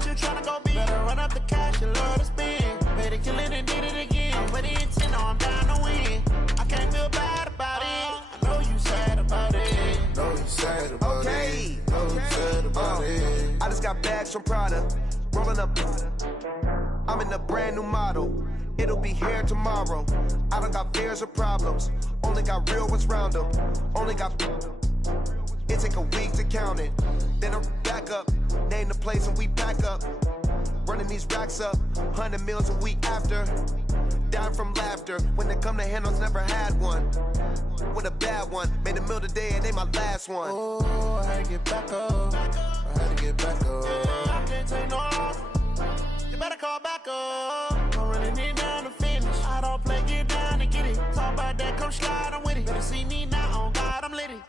Bitch, you tryna go big. Better run up the cash and love to spin. Better kill it and did it again. But the intent, no, I'm down to win. I can't feel bad about it. I know you sad about it. Know you sad about it. Know you sad about it. I just got bags from Prada. Rolling up. I'm in a brand new model. It'll be here tomorrow. I don't got fears or problems. Only got real ones round them. Only got. It take a week to count it. Then I'm back up. Name the place and we back up. Running these racks up. 100 meals a week after. Down from laughter. When it come to handles, never had one. With a bad one. Made a meal today and they my last one. Oh, I had to get back up. I had to get back up. I can't take no loss. You better call back up. I'm running it down to finish. I don't play, get down to get it. Talk about that, come slide, I'm with it. Better see me now, on God, I'm litty.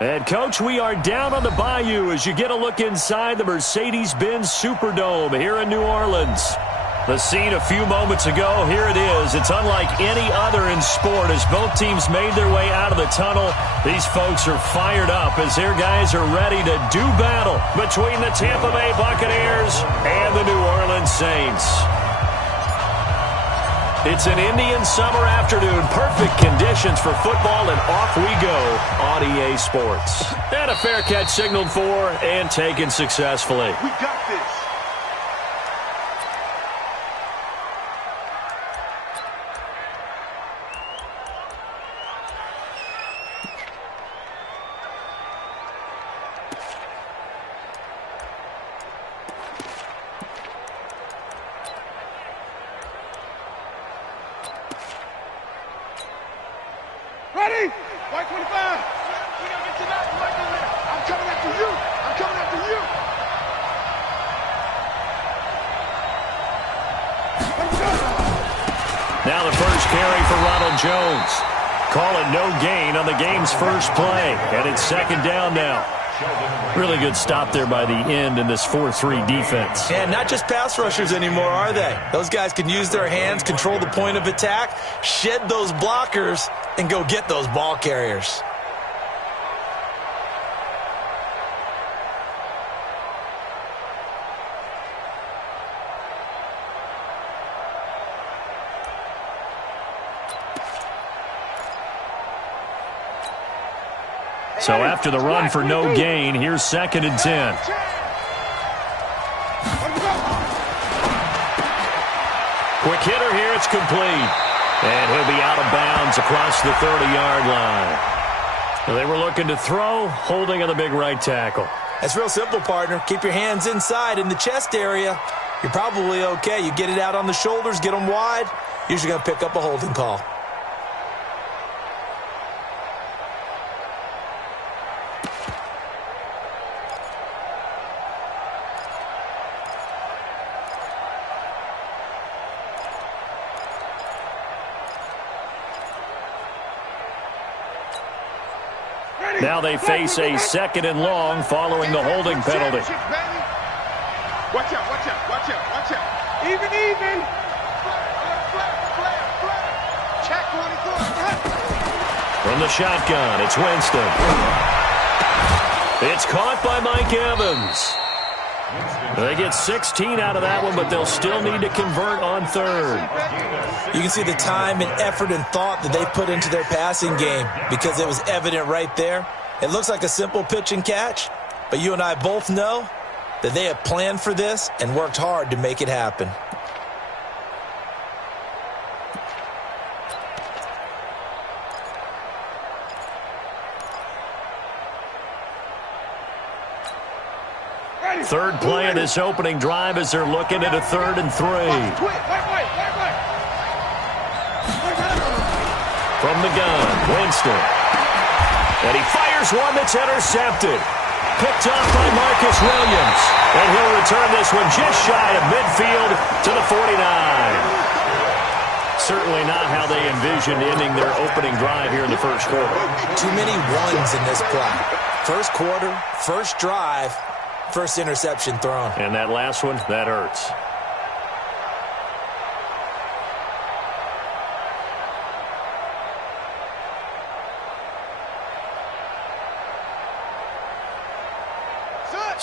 And, Coach, we are down on the Bayou as you get a look inside the Mercedes-Benz Superdome here in New Orleans. The scene a few moments ago, here it is. It's unlike any other in sport as both teams made their way out of the tunnel. These folks are fired up as their guys are ready to do battle between the Tampa Bay Buccaneers and the New Orleans Saints. It's an Indian summer afternoon. Perfect conditions for football, and off we go on EA Sports. And a fair catch signaled for and taken successfully. We got this. Ready? White 25. We gotta get to that. I'm coming after you. I'm coming after you. Now the first carry for Ronald Jones. Call it no gain on the game's first play. And it's second down now. Really good stop there by the end in this 4-3 defense. And not just pass rushers anymore, are they? Those guys can use their hands, control the point of attack, shed those blockers, and go get those ball carriers. So after the run for no gain, here's second and 10. Quick hitter here, it's complete. And he'll be out of bounds across the 30-yard line. They were looking to throw, holding on the big right tackle. That's real simple, partner. Keep your hands inside in the chest area. You're probably okay. You get it out on the shoulders, get them wide, usually going to pick up a holding call. Now they face a second and long following the holding penalty. Watch out, watch out, watch out, watch out. Even. Flare. Check 24. From the shotgun, it's Winston. It's caught by Mike Evans. They get 16 out of that one, but they'll still need to convert on third. You can see the time and effort and thought that they put into their passing game because it was evident right there. It looks like a simple pitch and catch, but you and I both know that they have planned for this and worked hard to make it happen. Third play of this opening drive as they're looking at a 3rd and 3. From the gun, Winston. And he fires one that's intercepted. Picked off by Marcus Williams. And he'll return this one just shy of midfield to the 49. Certainly not how they envisioned ending their opening drive here in the first quarter. Too many ones in this play. First quarter, first drive, first interception thrown. And that last one, that hurts.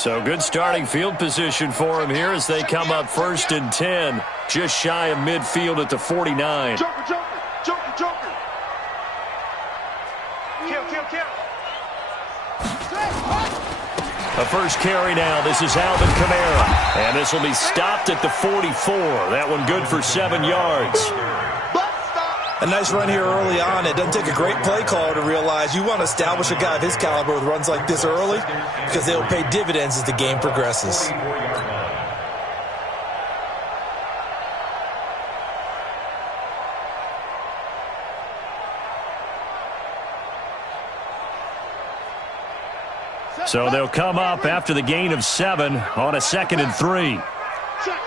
So good starting field position for him here as they come up 1st and 10, just shy of midfield at the 49. Joker, Joker, Joker, Joker. Kill. A first carry now. This is Alvin Kamara. And this will be stopped at the 44. That one good for 7 yards. A nice run here early on. It doesn't take a great play caller to realize you want to establish a guy of his caliber with runs like this early because they'll pay dividends as the game progresses. So they'll come up after the gain of 7 on a 2nd and 3. Check.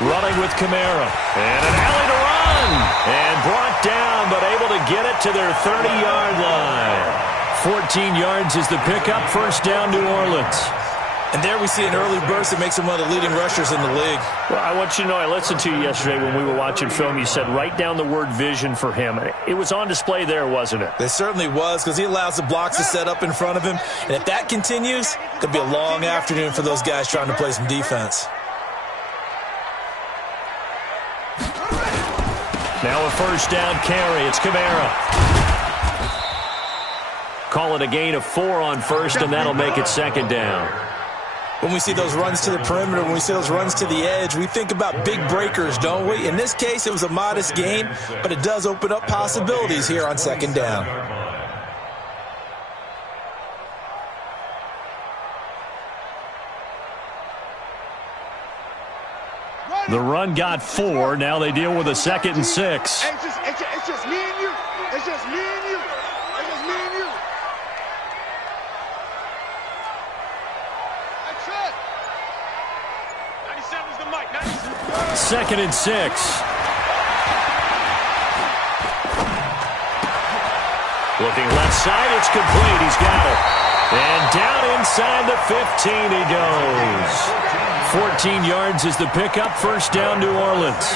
Running with Kamara. And an alley to run. And brought down, but able to get it to their 30-yard line. 14 yards is the pickup. 1st down, New Orleans. And there we see an early burst that makes him one of the leading rushers in the league. Well, I want you to know, I listened to you yesterday when we were watching film. You said write down the word vision for him. It was on display there, wasn't it? It certainly was because he allows the blocks to set up in front of him. And if that continues, it could be a long afternoon for those guys trying to play some defense. Now a 1st down carry. It's Kamara. Call it a gain of 4 on 1st, and that'll make it 2nd down. When we see those runs to the perimeter, when we see those runs to the edge, we think about big breakers, don't we? In this case, it was a modest gain, but it does open up possibilities here on 2nd down. The run got 4. Now they deal with a 2nd and 6. It's just me and you. It's just me and you. It's just me and you. That's it. 97's the mic. 97. 2nd and 6. Looking left side. It's complete. He's got it. And down inside the 15 he goes. 14 yards is the pickup. 1st down, New Orleans.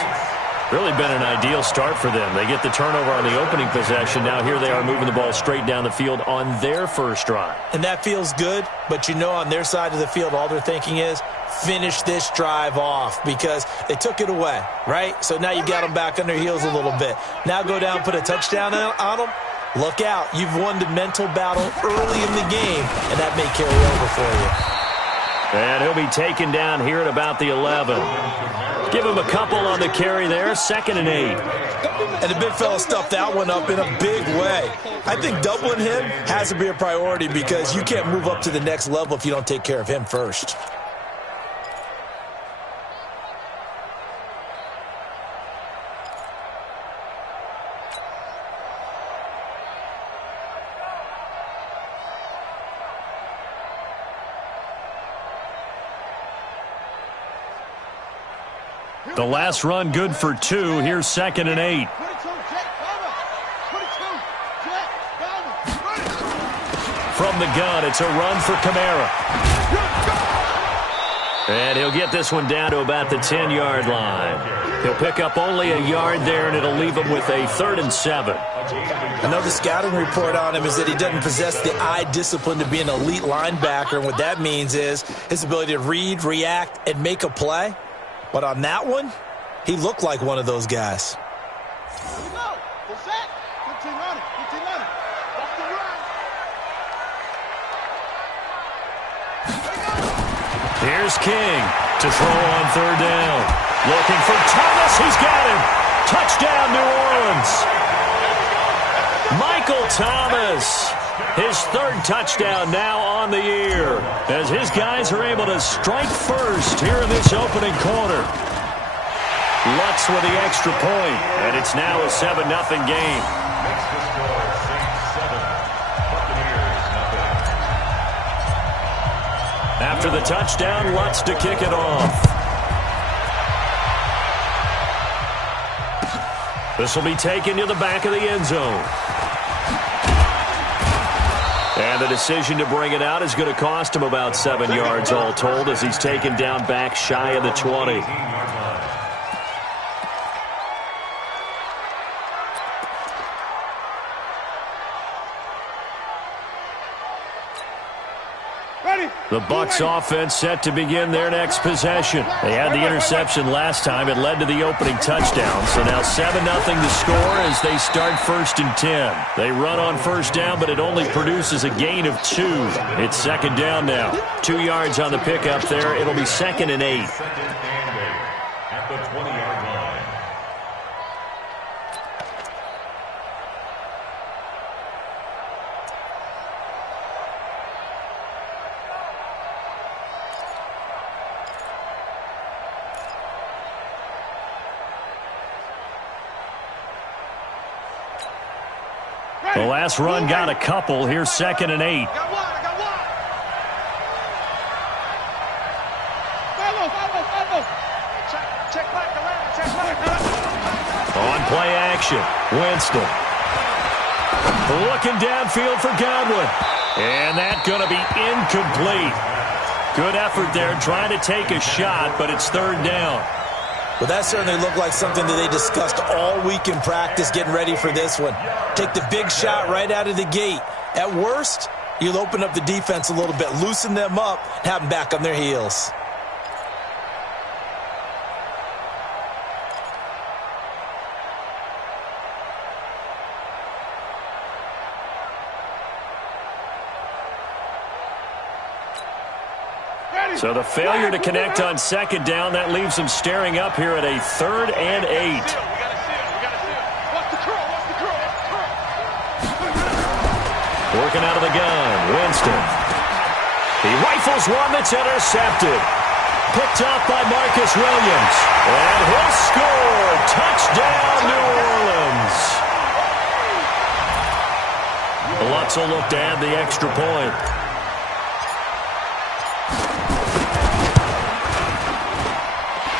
Really been an ideal start for them. They get the turnover on the opening possession. Now here they are moving the ball straight down the field on their first drive. And that feels good, but you know on their side of the field all they're thinking is finish this drive off because they took it away, right? So now you got them back on their heels a little bit. Now go down, put a touchdown on them. Look out. You've won the mental battle early in the game, and that may carry over for you. And he'll be taken down here at about the 11. Give him a couple on the carry there. 2nd and 8. And the big fella stuffed that one up in a big way. I think doubling him has to be a priority because you can't move up to the next level if you don't take care of him first. The last run good for 2. Here's 2nd and 8. From the gun, it's a run for Kamara. And he'll get this one down to about the 10-yard line. He'll pick up only a yard there, and it'll leave him with a 3rd and 7. Another scouting report on him is that he doesn't possess the eye discipline to be an elite linebacker. And what that means is his ability to read, react, and make a play. But on that one, he looked like one of those guys. Here's King to throw on 3rd down. Looking for Thomas. He's got him. Touchdown, New Orleans. Michael Thomas. His 3rd touchdown now on the year as his guys are able to strike first here in this opening quarter. Lutz with the extra point, and it's now a 7-0 game. After the touchdown, Lutz to kick it off. This will be taken to the back of the end zone. And the decision to bring it out is going to cost him about 7 yards all told as he's taken down back shy of the 20. The Bucs offense set to begin their next possession. They had the interception last time. It led to the opening touchdown. So now 7-0 the score as they start 1st and 10. They run on first down, but it only produces a gain of 2. It's 2nd down now. 2 yards on the pickup there. It'll be 2nd and 8. At the 20-yard line. The last run got a couple. Here's 2nd and 8. On play action, Winston. Looking downfield for Godwin. And that's going to be incomplete. Good effort there trying to take a shot, but it's 3rd down. Well, that certainly looked like something that they discussed all week in practice getting ready for this one. Take the big shot right out of the gate. At worst, you'll open up the defense a little bit, loosen them up, and have them back on their heels. So the failure to connect on 2nd down, that leaves them staring up here at a 3rd and 8. Working out of the gun, Winston. He rifles one that's intercepted. Picked off by Marcus Williams. And he'll score. Touchdown, New Orleans. Lutz will look to add the extra point.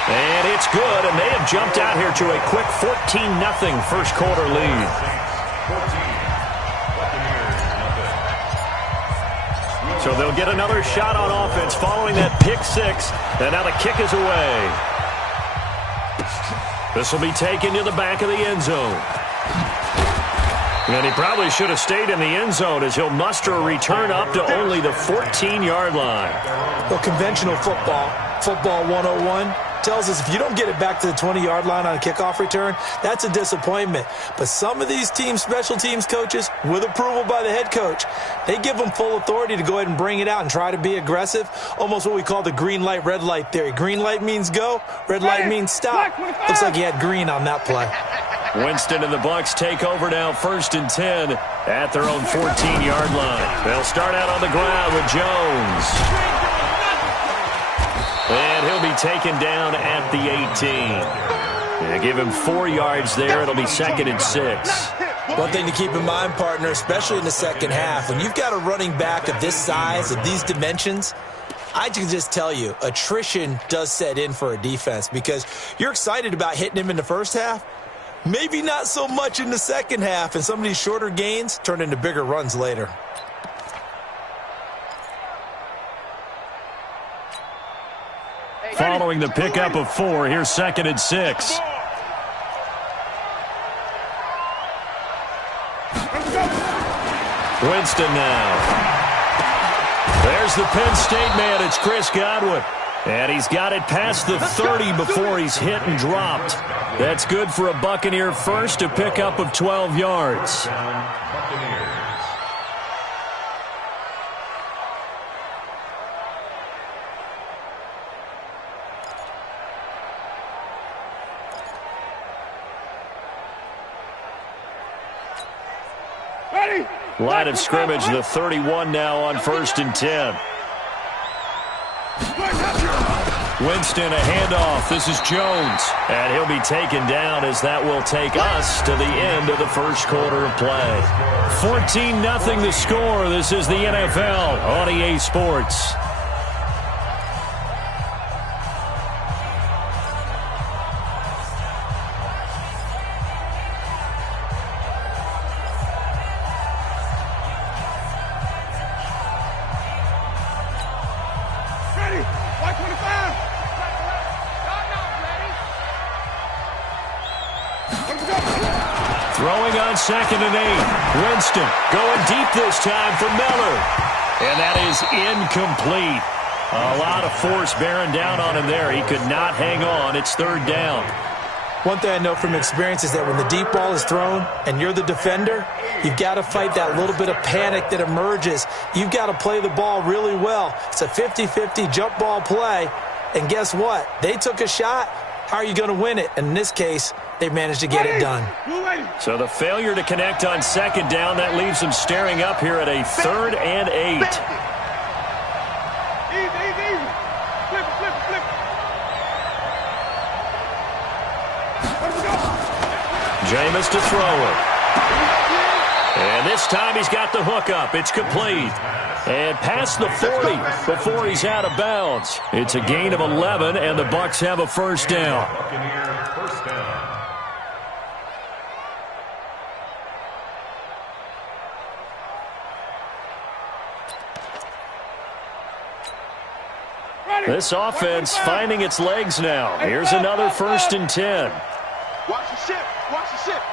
And it's good, and they have jumped out here to a quick 14-0 first quarter lead. So they'll get another shot on offense following that pick 6, and now the kick is away. This will be taken to the back of the end zone. And he probably should have stayed in the end zone as he'll muster a return up to only the 14-yard line. Well, conventional football 101, tells us if you don't get it back to the 20-yard line on a kickoff return, that's a disappointment. But some of these teams, special teams coaches, with approval by the head coach, they give them full authority to go ahead and bring it out and try to be aggressive, almost what we call the green light, red light theory. Green light means go, red light means stop. Looks like he had green on that play. Winston and the Bucs take over now 1st and 10 at their own 14-yard line. They'll start out on the ground with Jones. And he'll be taken down at the 18. They give him 4 yards there. It'll be 2nd and 6. One thing to keep in mind, partner, especially in the second half, when you've got a running back of this size, of these dimensions, I can just tell you, attrition does set in for a defense because you're excited about hitting him in the first half. Maybe not so much in the second half, and some of these shorter gains turn into bigger runs later. Following the pickup of 4, here's 2nd and 6. Winston now. There's the Penn State man. It's Chris Godwin. And he's got it past the 30 before he's hit and dropped. That's good for a Buccaneer first, a pickup of 12 yards. Line of scrimmage, the 31 now on 1st and 10. Winston, a handoff. This is Jones. And he'll be taken down as that will take us to the end of the first quarter of play. 14-0 the score. This is the NFL on EA Sports. Throwing on 2nd and 8. Winston going deep this time for Miller. And that is incomplete. A lot of force bearing down on him there. He could not hang on. It's third down. One thing I know from experience is that when the deep ball is thrown and you're the defender, you've got to fight that little bit of panic that emerges. You've got to play the ball really well. It's a 50-50 jump ball play. And guess what? They took a shot. How are you going to win it? And in this case, they managed to get it done. So the failure to connect on second down, that leaves them staring up here at a 3rd and 8. Easy. Flip it. Jameis to throw it. And this time he's got the hook up. It's complete. And past the 40 before he's out of bounds. It's a gain of 11, and the Bucs have a first down. Buccaneers first down. This offense finding its legs now. Here's another 1st and 10. Watch the ship.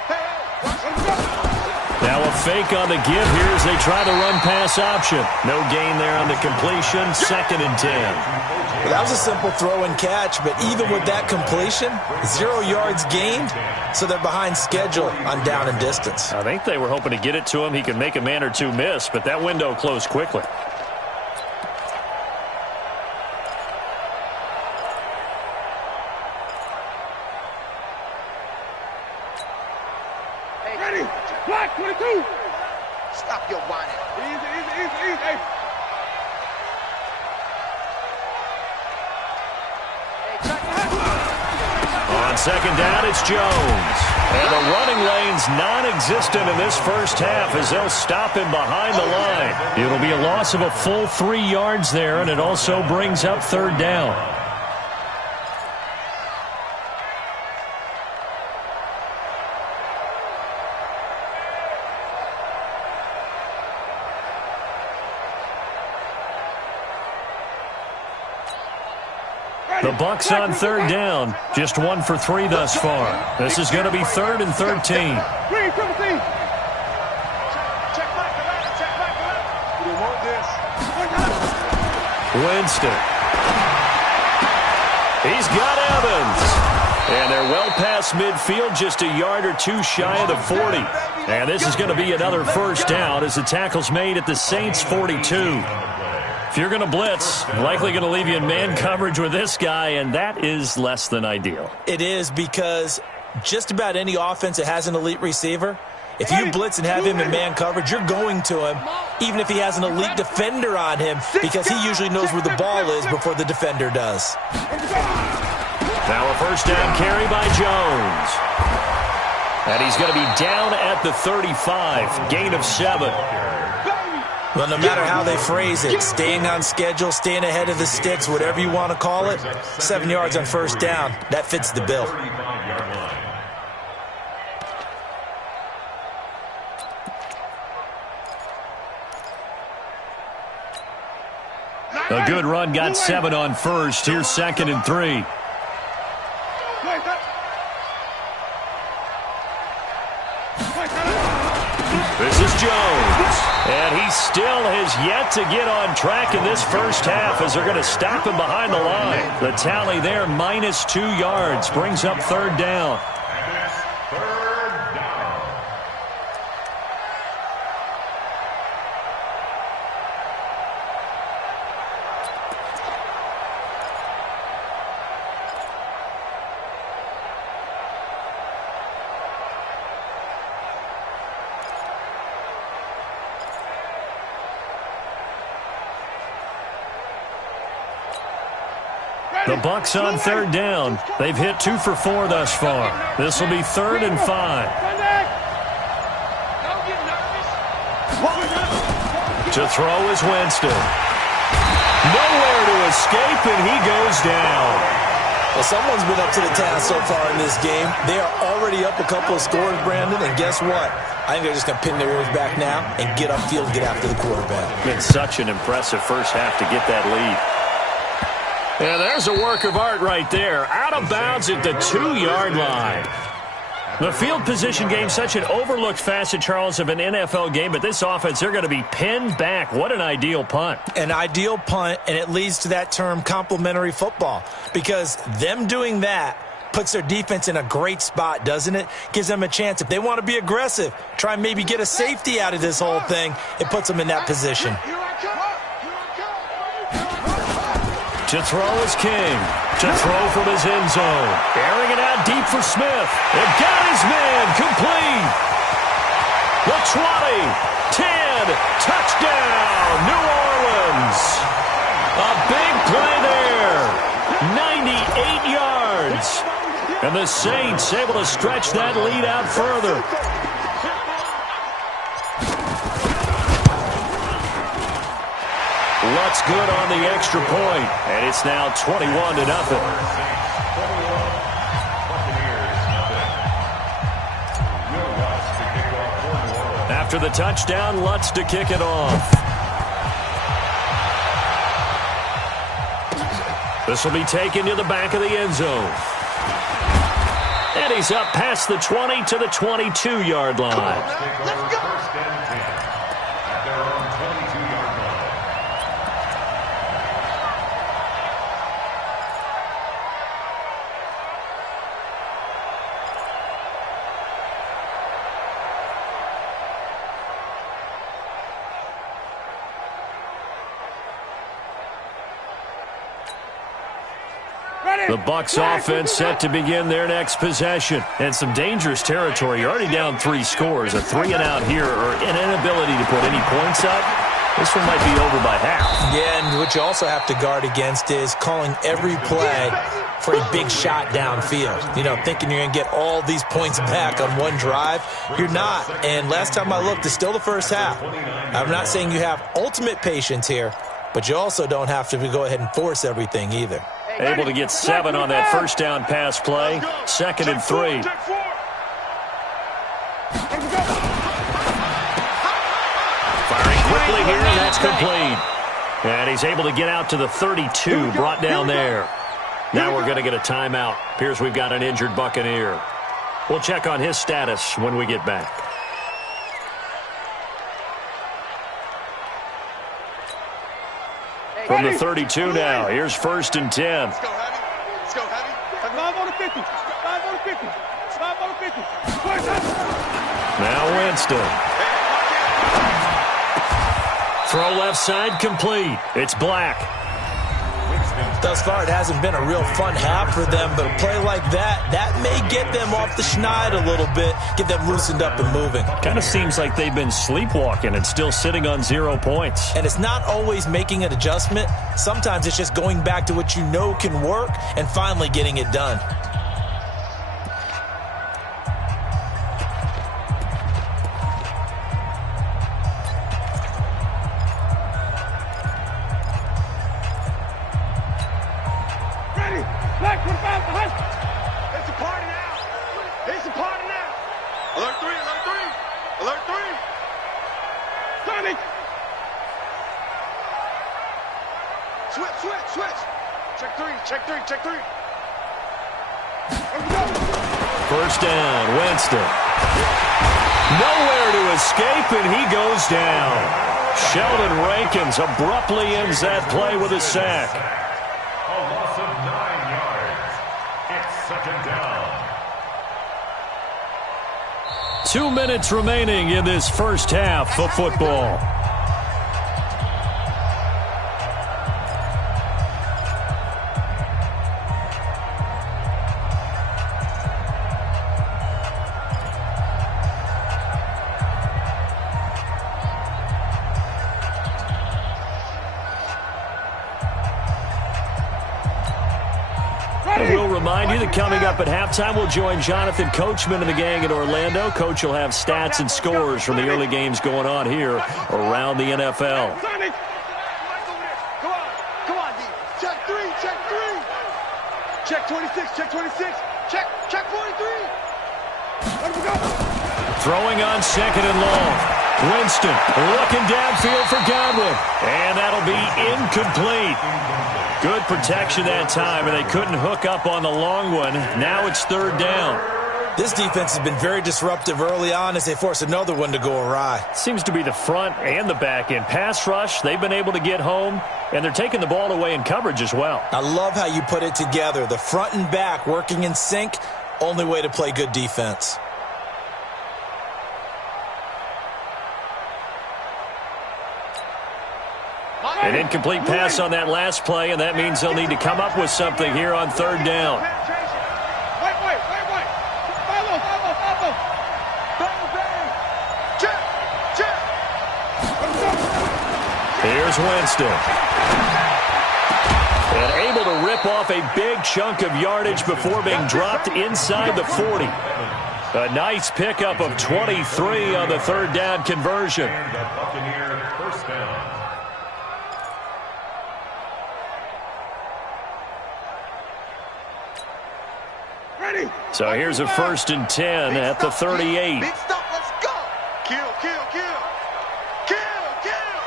Hey, watch the Now a fake on the give here as they try the run-pass option. No gain there on the completion. 2nd and 10. Well, that was a simple throw and catch, but even with that completion, 0 yards gained, so they're behind schedule on down and distance. I think they were hoping to get it to him. He could make a man or two miss, but that window closed quickly. Black 22. Stop your whining. Easy. On second down, it's Jones. And the running lane's non-existent in this first half as they'll stop him behind the line. It'll be a loss of a full 3 yards there, and it also brings up 3rd down. The Bucs on 3rd down. Just 1 for 3 thus far. This is going to be 3rd and 13. Check back. We want this. Winston. He's got Evans. And they're well past midfield, just a yard or two shy of the 40. And this is going to be another first down as the tackle's made at the Saints' 42. If you're going to blitz, likely going to leave you in man coverage with this guy, and that is less than ideal. It is, because just about any offense that has an elite receiver, if you blitz and have him in man coverage, you're going to him, even if he has an elite defender on him, because he usually knows where the ball is before the defender does. Now a first down carry by Jones. And he's going to be down at the 35, gain of 7. Well, no matter how they phrase it, staying on schedule, staying ahead of the sticks, whatever you want to call it, 7 yards on first down, that fits the bill. A good run got 7 on first. Here's 2nd and 3. This is Jones. And he still has yet to get on track in this first half as they're going to stop him behind the line. The tally there, minus 2 yards, brings up 3rd down. And it's 3rd down. The Bucs on 3rd down. They've hit 2 for 4 thus far. This will be 3rd and 5. To throw is Winston. Nowhere to escape, and he goes down. Well, someone's been up to the task so far in this game. They are already up a couple of scores, Brandon, and guess what? I think they're just going to pin their ears back now and get upfield, get after the quarterback. Been such an impressive first half to get that lead. Yeah, there's a work of art right there. Out of bounds at the 2-yard line. The field position game, such an overlooked facet, Charles, of an NFL game, but this offense, they're going to be pinned back. What an ideal punt. An ideal punt, and it leads to that term complementary football, because them doing that puts their defense in a great spot, doesn't it? Gives them a chance. If they want to be aggressive, try and maybe get a safety out of this whole thing, it puts them in that position. To throw is King. To throw from his end zone. Airing it out deep for Smith. It got his man. Complete. The 20. 10. Touchdown. New Orleans. A big play there. 98 yards. And the Saints able to stretch that lead out further. Lutz good on the extra point, and it's now 21-0. After the touchdown, Lutz to kick it off. This will be taken to the back of the end zone. And he's up past the 20 to the 22-yard line. Let's go. The Bucs offense set to begin their next possession. And some dangerous territory. You're already down 3 scores. A 3-and-out here, or an inability to put any points up. This one might be over by half. Yeah, and what you also have to guard against is calling every play for a big shot downfield. You know, thinking you're going to get all these points back on one drive. You're not. And last time I looked, it's still the first half. I'm not saying you have ultimate patience here, but you also don't have to go ahead and force everything either. Able to get 7 on that first down pass play. 2nd and 3. Firing quickly here, and that's complete. And he's able to get out to the 32, brought down there. Now we're going to get a timeout. Appears we've got an injured Buccaneer. We'll check on his status when we get back. From the 32 now, here's 1st and 10. Let's go, Heavy. Let's go, Heavy. 5 on the 50. 5 on the 50. 5 on the 50. Now Winston. Throw left side complete. It's Black. Thus far, it hasn't been a real fun half for them, but a play like that may get them off the schneid a little bit, get them loosened up and moving. Kind of seems like they've been sleepwalking and still sitting on 0 points. And it's not always making an adjustment. Sometimes it's just going back to what you know can work and finally getting it done. Check three. First down, Winston. Nowhere to escape, and he goes down. Sheldon Rankins abruptly ends that play with a sack. A loss of 9 yards. It's 2nd down. 2 minutes remaining in this first half of football. We'll remind you that coming up at halftime, we'll join Jonathan Coachman and the gang in Orlando. Coach will have stats and scores from the early games going on here around the NFL. Come on, D. Check three. Check 26. Check 43. Let him go. Throwing on 2nd and long. Winston looking downfield for Godwin. And that'll be incomplete. Good protection that time, and they couldn't hook up on the long one. Now it's 3rd down. This defense has been very disruptive early on as they force another one to go awry. Seems to be the front and the back end. Pass rush, they've been able to get home, and they're taking the ball away in coverage as well. I love how you put it together. The front and back working in sync, only way to play good defense. An incomplete pass on that last play, and that means they'll need to come up with something here on third down. Here's Winston. And able to rip off a big chunk of yardage before being dropped inside the 40. A nice pickup of 23 on the third down conversion. The Buccaneer first down. So here's a 1st and 10 at the 38. Big stop, let's go. Kill, kill, kill. Kill, kill.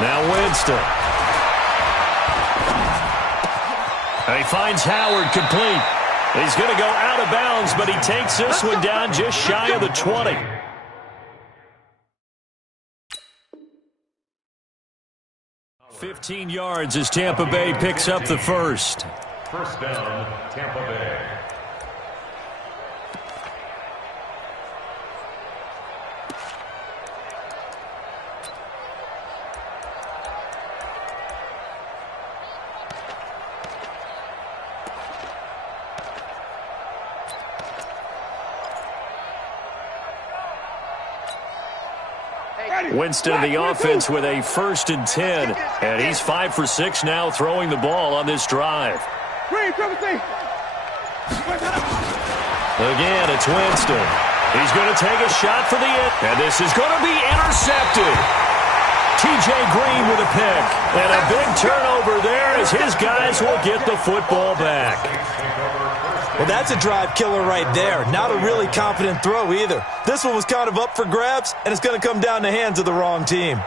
Now Winston. And he finds Howard complete. He's going to go out of bounds, but he takes this one down just shy of the 20. $15 yards as Tampa Bay picks up the first. First down, Tampa Bay. Winston, the offense, with a 1st and 10. And he's 5 for 6 now throwing the ball on this drive. Again, it's Winston. He's going to take a shot for the end. And this is going to be intercepted. TJ Green with a pick. And a big turnover there as his guys will get the football back. Well, that's a drive killer right there. Not a really confident throw either. This one was kind of up for grabs, and it's going to come down the hands of the wrong team.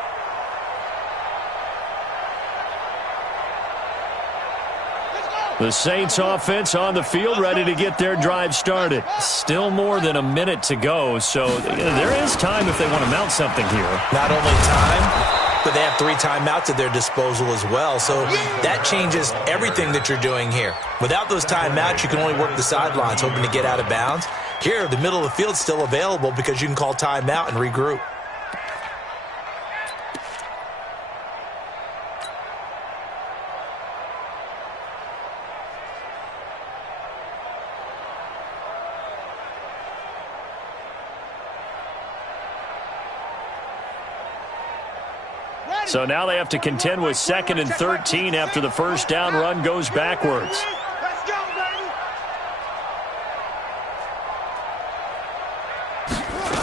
The Saints offense on the field, ready to get their drive started. Still more than a minute to go, so there is time if they want to mount something here. Not only time, but they have 3 timeouts at their disposal as well, so that changes everything that you're doing here. Without those timeouts, you can only work the sidelines, hoping to get out of bounds. Here, the middle of the field's still available because you can call timeout and regroup. So now they have to contend with 2nd and 13 after the first down run goes backwards. Let's go, baby.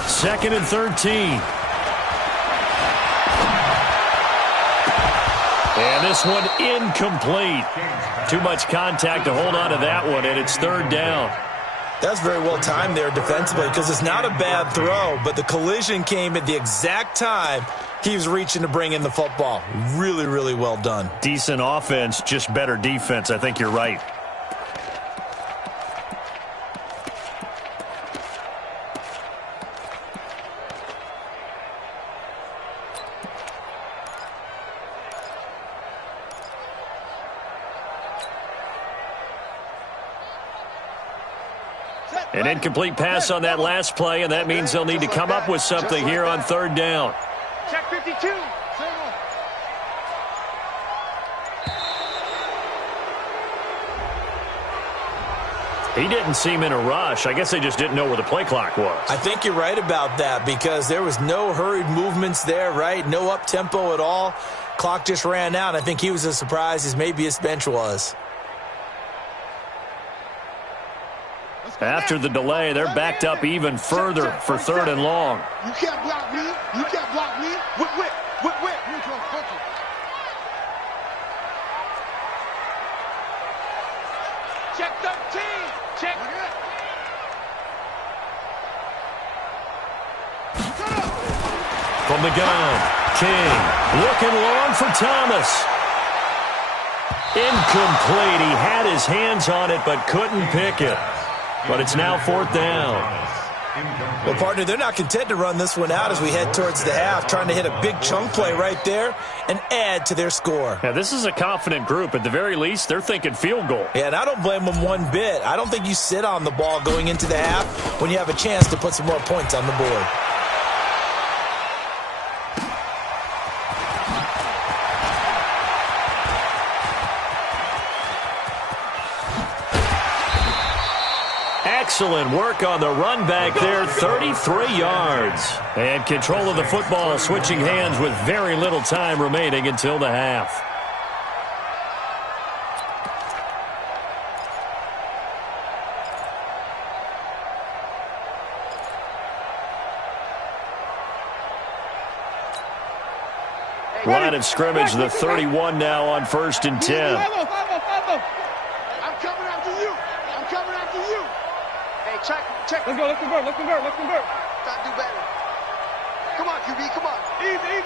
2nd and 13. And this one incomplete. Too much contact to hold on to that one, and it's 3rd down. That's very well timed there defensively because it's not a bad throw, but the collision came at the exact time he was reaching to bring in the football. Really, really well done. Decent offense, just better defense. I think you're right. An incomplete pass on that last play, and that means they'll need to come up with something here on 3rd down. Check 52. He didn't seem in a rush. I guess they just didn't know where the play clock was. I think you're right about that because there was no hurried movements there, right? No up-tempo at all. Clock just ran out. I think he was as surprised as maybe his bench was. After the delay, they're backed up even further for 3rd and long. You can't block me. You can't block me. Whip. Check 13. Check. From the gun, King looking long for Thomas. Incomplete. He had his hands on it but couldn't pick it. But it's now 4th down. Well, partner, they're not content to run this one out as we head towards the half, trying to hit a big chunk play right there and add to their score. Yeah, this is a confident group. At the very least, they're thinking field goal. Yeah, and I don't blame them one bit. I don't think you sit on the ball going into the half when you have a chance to put some more points on the board. Excellent work on the run back there, 33 yards. And control of the football, switching hands with very little time remaining until the half. Line of scrimmage, the 31 now on 1st and 10. I'm coming after you. I'm coming after you. Hey, check. Let's go. Let's convert. Try to do better. Come on, QB. Come on. Easy.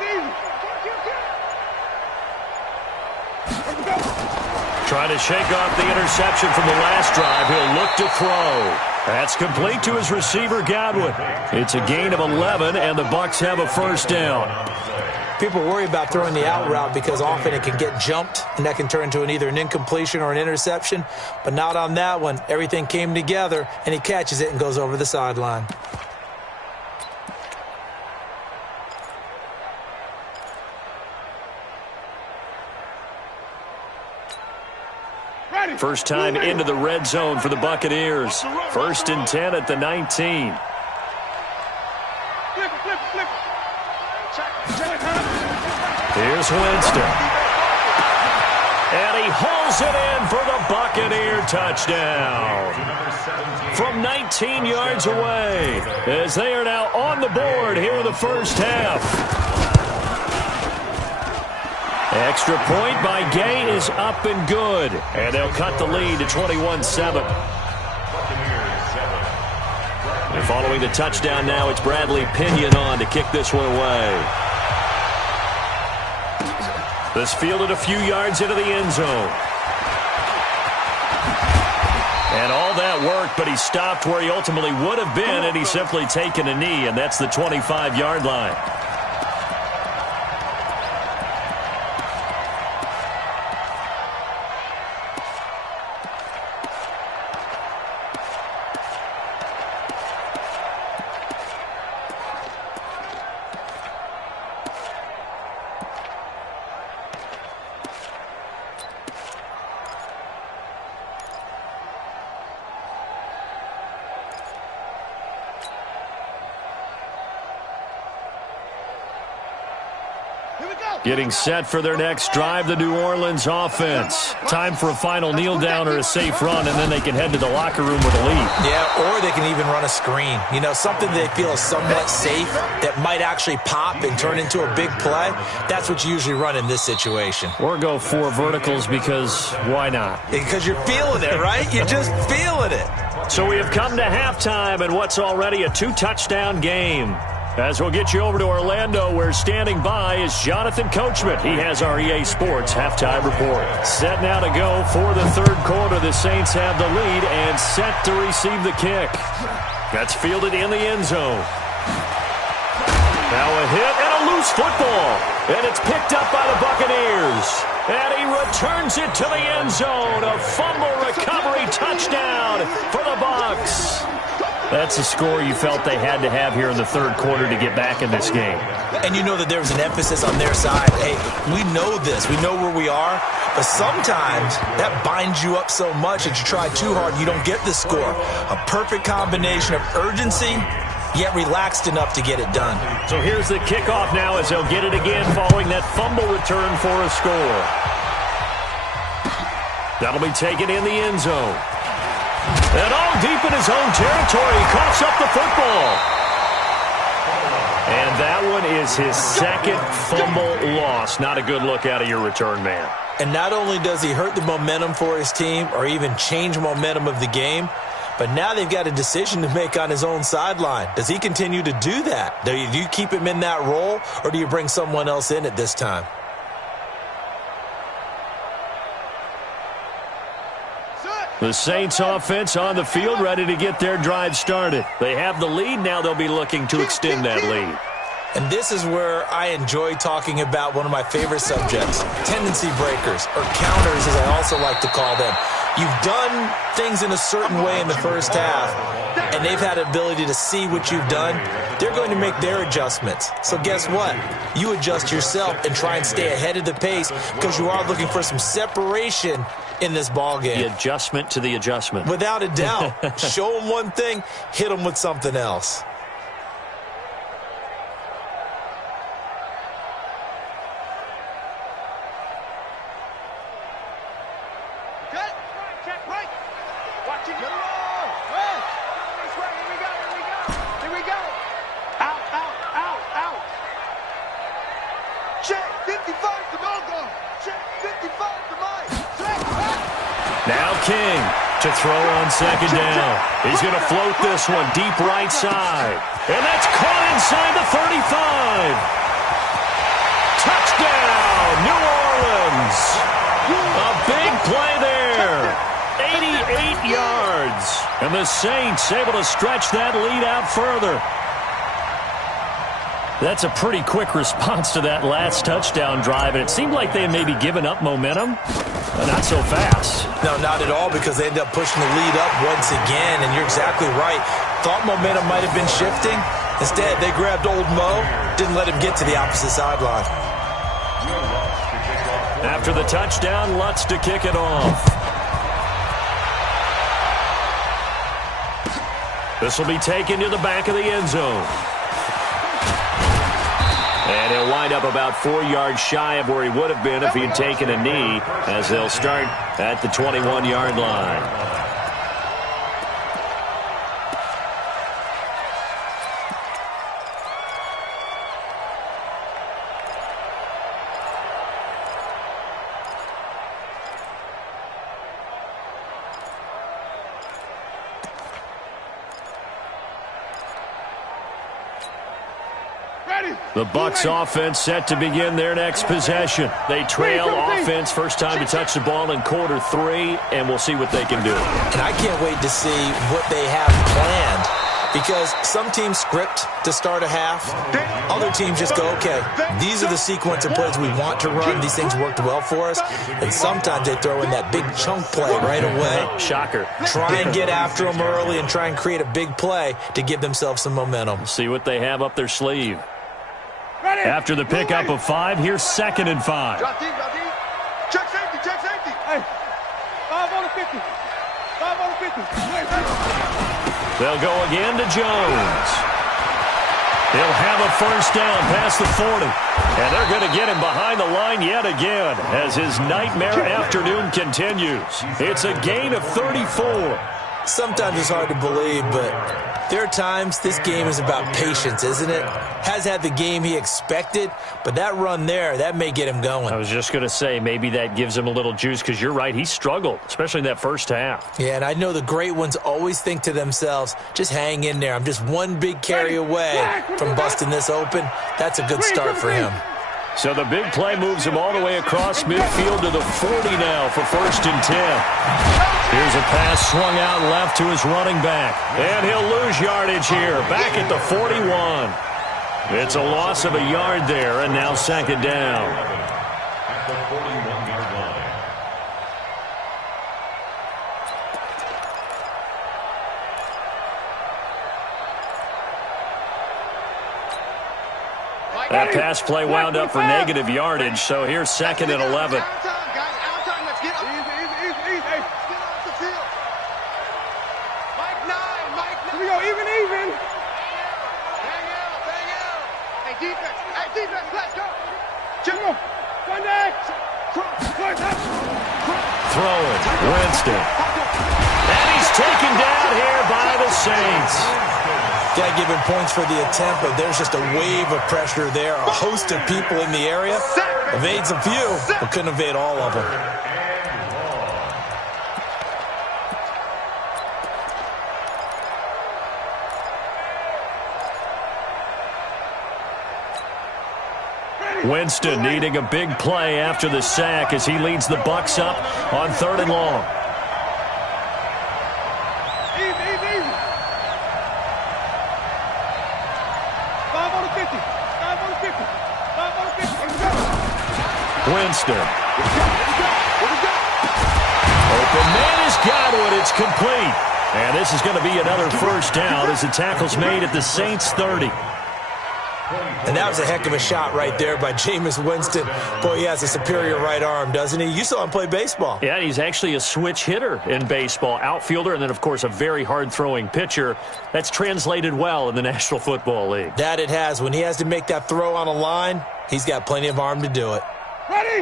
Trying to shake off the interception from the last drive. He'll look to throw. That's complete to his receiver, Godwin. It's a gain of 11, and the Bucs have a 1st down. People worry about throwing the out route because often it can get jumped, and that can turn into either an incompletion or an interception. But not on that one. Everything came together, and he catches it and goes over the sideline. First time into the red zone for the Buccaneers. 1st and 10 at the 19. Flip. Here's Winston. And he hauls it in for the Buccaneer touchdown. From 19 yards away, as they are now on the board here in the first half. Extra point by Gay is up and good. And they'll cut the lead to 21-7. And following the touchdown now, it's Bradley Pinion on to kick this one away. This fielded a few yards into the end zone. And all that worked, but he stopped where he ultimately would have been, and he's simply taken a knee, and that's the 25-yard line. Getting set for their next drive, the New Orleans offense. Time for a final kneel down or a safe run, and then they can head to the locker room with a lead. Yeah, or they can even run a screen. You know, something they feel is somewhat safe that might actually pop and turn into a big play. That's what you usually run in this situation. Or go 4 verticals because why not? Because you're feeling it, right? You're just feeling it. So we have come to halftime in what's already a 2-touchdown game. As we'll get you over to Orlando, where standing by is Jonathan Coachman. He has our EA Sports halftime report. Set now to go for the third quarter. The Saints have the lead and set to receive the kick. That's fielded in the end zone. Now a hit and a loose football. And it's picked up by the Buccaneers. And he returns it to the end zone. A fumble recovery touchdown for the Bucs. That's a score you felt they had to have here in the third quarter to get back in this game. And you know that there was an emphasis on their side. Hey, we know this. We know where we are. But sometimes that binds you up so much that you try too hard, you don't get the score. A perfect combination of urgency, yet relaxed enough to get it done. So here's the kickoff now as they'll get it again following that fumble return for a score. That'll be taken in the end zone. And all deep in his own territory, he coughs up the football. And that one is his second fumble loss. Not a good look out of your return man. And not only does he hurt the momentum for his team or even change momentum of the game, but now they've got a decision to make on his own sideline. Does he continue to do that? Do you keep him in that role, or do you bring someone else in at this time? The Saints offense on the field, ready to get their drive started. They have the lead. Now they'll be looking to extend that lead. And this is where I enjoy talking about one of my favorite subjects, tendency breakers, or counters as I also like to call them. You've done things in a certain way in the first half, and they've had the ability to see what you've done. They're going to make their adjustments. So guess what? You adjust yourself and try and stay ahead of the pace because you are looking for some separation in this ball game. The adjustment to the adjustment. Without a doubt. Show them one thing, hit them with something else. King to throw on second down. He's going to float this one deep right side. And that's caught inside the 35. Touchdown, New Orleans. A big play there. 88 yards. And the Saints able to stretch that lead out further. That's a pretty quick response to that last touchdown drive, and it seemed like they had maybe given up momentum. Not so fast. No, not at all, because they ended up pushing the lead up once again, and you're exactly right. Thought momentum might have been shifting. Instead, they grabbed old Mo, didn't let him get to the opposite sideline. After the touchdown, Lutz to kick it off. This will be taken to the back of the end zone. And he'll wind up about 4 yards shy of where he would have been if he had taken a knee, as they'll start at the 21-yard line. The Bucs offense set to begin their next possession. They trail offense, first time to touch the ball in quarter 3, and we'll see what they can do. And I can't wait to see what they have planned, because some teams script to start a half. Other teams just go, okay, these are the sequence of plays we want to run. These things worked well for us. And sometimes they throw in that big chunk play right away. Shocker. Try and get after them early and try and create a big play to give themselves some momentum. See what they have up their sleeve. After the pickup of 5, here's 2nd and 5. Drop deep. Check safety. Hey, 5 on the 50. 5 on the 50. They'll go again to Jones. He'll have a first down past the 40. And they're going to get him behind the line yet again as his nightmare afternoon continues. It's a gain of 34. Sometimes it's hard to believe, but there are times this game is about patience, isn't it? Has had the game he expected, but that run there, that may get him going. I was just going to say, maybe that gives him a little juice, because you're right, he struggled, especially in that first half. Yeah, and I know the great ones always think to themselves, just hang in there. I'm just one big carry away from busting this open. That's a good start for him. So the big play moves him all the way across midfield to the 40 now for 1st and 10. Here's a pass swung out left to his running back. And he'll lose yardage here, back at the 41. It's a loss of a yard there, and now 2nd down. At the 41-yard line. That pass play wound up for negative yardage, so here's 2nd and 11. Defense, let's go. Throwing, Winston. And he's taken down here by the Saints. Got to give him points for the attempt, but there's just a wave of pressure there. A host of people in the area. Evades a few, but couldn't evade all of them. Winston needing a big play after the sack as he leads the Bucs up on 3rd and long. Winston. Open man has got one. It's complete. And this is going to be another first down as the tackle's made at the Saints 30. And that was a heck of a shot right there by Jameis Winston. Boy, he has a superior right arm, doesn't he? You saw him play baseball. Yeah, he's actually a switch hitter in baseball. Outfielder, and then, of course, a very hard-throwing pitcher. That's translated well in the National Football League. That it has. When he has to make that throw on a line, he's got plenty of arm to do it.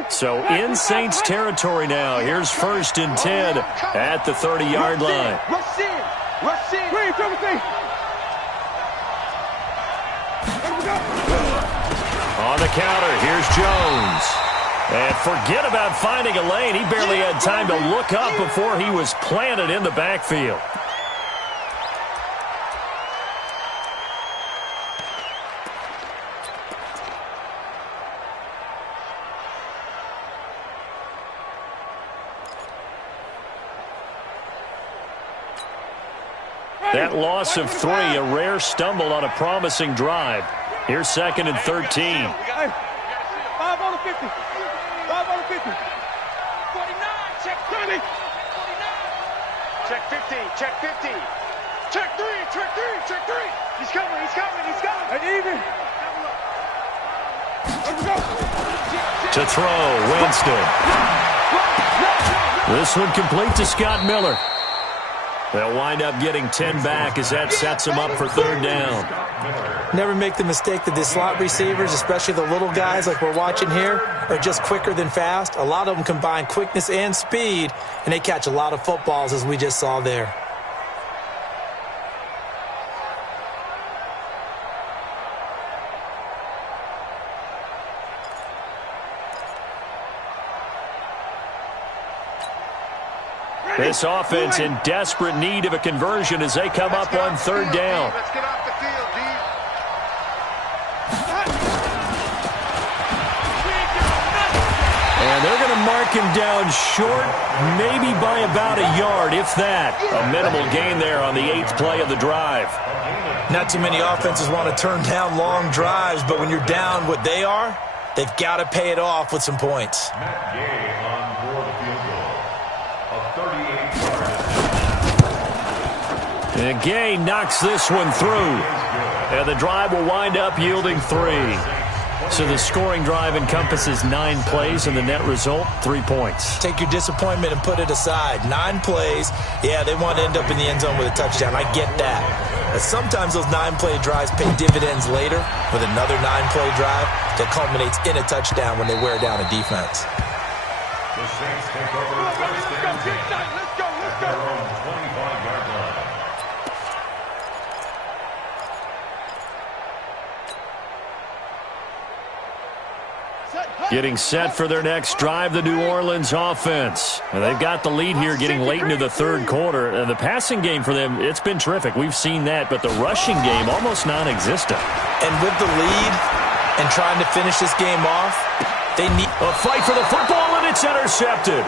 So in Saints territory now. Here's 1st and 10 at the 30-yard line. Rush in. Rush in. On the counter, here's Jones. And forget about finding a lane. He barely had time to look up before he was planted in the backfield. That loss of 3, a rare stumble on a promising drive. Here's 2nd and 13. 5 on the 50. 5 on the 50. 49. Check 30. 49. Check 50. Check 50. Check 3. Check 3. Check 3. He's coming. He's coming. He's coming. And even. To throw, Winston. This one complete to Scott Miller. They'll wind up getting 10 back as that sets them up for 3rd down. Never make the mistake that the slot receivers, especially the little guys like we're watching here, are just quicker than fast. A lot of them combine quickness and speed, and they catch a lot of footballs, as we just saw there. This offense in desperate need of a conversion as they come up on 3rd down. Let's get off the field, D. And they're going to mark him down short, maybe by about a yard, if that. A minimal gain there on the 8th play of the drive. Not too many offenses want to turn down long drives, but when you're down what they are, they've got to pay it off with some points. And Gay knocks this one through. And the drive will wind up yielding 3. So the scoring drive encompasses 9 plays, and the net result, 3 points. Take your disappointment and put it aside. 9 plays. Yeah, they want to end up in the end zone with a touchdown. I get that. But sometimes those 9-play drives pay dividends later with another 9-play drive that culminates in a touchdown when they wear down a defense. The Saints take over 1st and 10. Let's go. Their own 25-yard line. Getting set for their next drive, the New Orleans offense. And they've got the lead here getting late into the 3rd quarter. And the passing game for them, it's been terrific. We've seen that. But the rushing game, almost non-existent. And with the lead and trying to finish this game off, they need a fight for the football, and it's intercepted.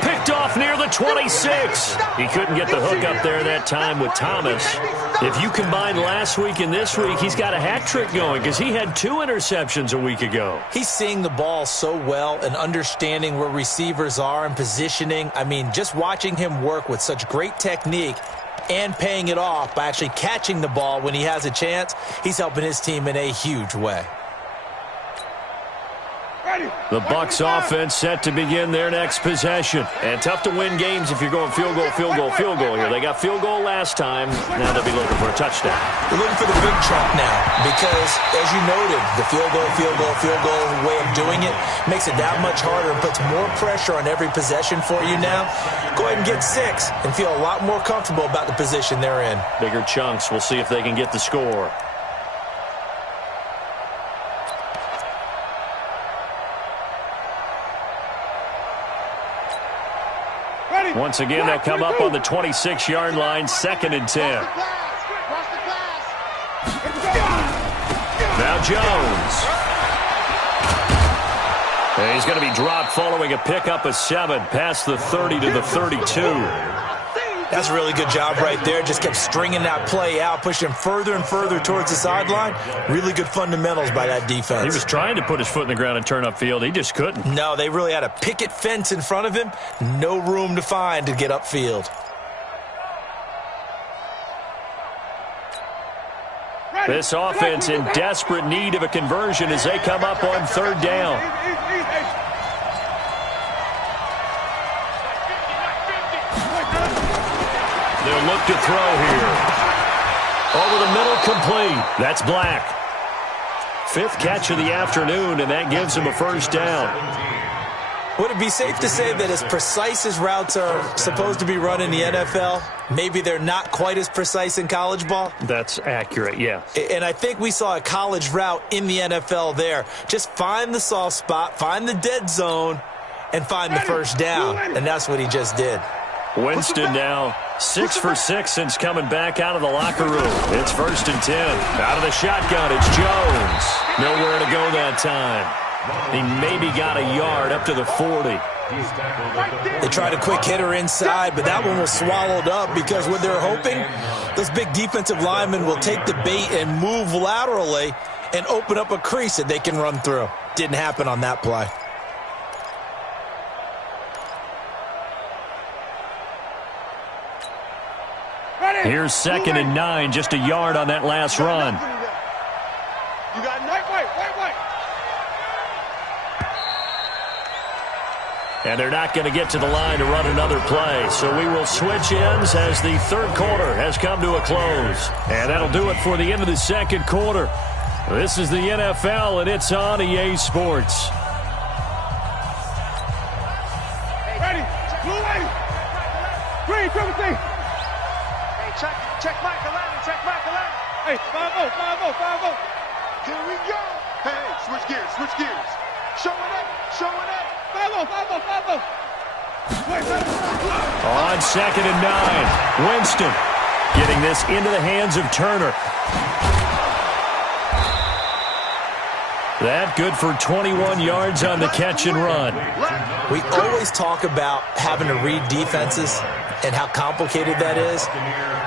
Picked off near the 26. He couldn't get the hook up there that time with Thomas. If you combine last week and this week, he's got a hat trick going because he had 2 interceptions a week ago. He's seeing the ball so well and understanding where receivers are and positioning. I mean, just watching him work with such great technique and paying it off by actually catching the ball when he has a chance, he's helping his team in a huge way. The Bucs offense set to begin their next possession. And tough to win games if you're going field goal here. They got field goal last time. Now they'll be looking for a touchdown. They're looking for the big chunk now because, as you noted, the field goal way of doing it makes it that much harder and puts more pressure on every possession for you now. Go ahead and get 6 and feel a lot more comfortable about the position they're in. Bigger chunks. We'll see if they can get the score. Once again, they'll come up on the 26-yard line, 2nd and 10. Now Jones. And he's going to be dropped following a pickup of 7 past the 30 to the 32. That's a really good job right there. Just kept stringing that play out, pushing him further and further towards the sideline. Really good fundamentals by that defense. He was trying to put his foot in the ground and turn upfield. He just couldn't. No, they really had a picket fence in front of him. No room to find to get upfield. This offense in desperate need of a conversion as they come up on third down. They'll look to throw here. Over the middle, complete. That's Black. 5th catch of the afternoon, and that gives him a first down. Would it be safe to say that as precise as routes are supposed to be run in the NFL, maybe they're not quite as precise in college ball? That's accurate, yeah. And I think we saw a college route in the NFL there. Just find the soft spot, find the dead zone, and find the first down. And that's what he just did. Winston now 6 for 6 since coming back out of the locker room. It's 1st and 10. Out of the shotgun, it's Jones. Nowhere to go that time. He maybe got a yard up to the 40. They tried a quick hitter inside, but that one was swallowed up because what they're hoping, those big defensive linemen will take the bait and move laterally and open up a crease that they can run through. Didn't happen on that play. Here's 2nd and 9, just a yard on that last run. You got wait. And they're not going to get to the line to run another play. So we will switch ends as the third quarter has come to a close. And that'll do it for the end of the second quarter. This is the NFL, and it's on EA Sports. Ready. Blue lady. Green, Timothy. Hey, check Michael Allen. Check Michael Allen. Hey, 5-0. Here we go. Hey, switch gears. Showing up. 5-0. On 2nd and 9, Winston getting this into the hands of Turner. That good for 21 yards on the catch and run. We always talk about having to read defenses and how complicated that is.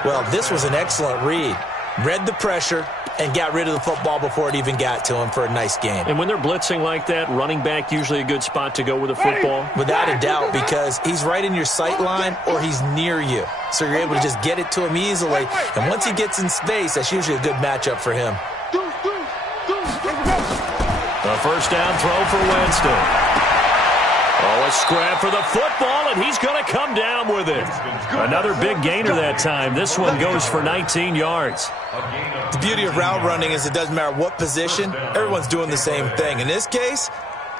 Well, this was an excellent read. Read the pressure and got rid of the football before it even got to him for a nice game. And when they're blitzing like that, running back usually a good spot to go with a football? Without a doubt, because he's right in your sight line or he's near you. So you're able to just get it to him easily. And once he gets in space, that's usually a good matchup for him. A first down throw for Winston. Oh, a scrap for the football, and he's going to come down with it. Another big gainer that time. This one goes for 19 yards. The beauty of route running is it doesn't matter what position. Everyone's doing the same thing. In this case,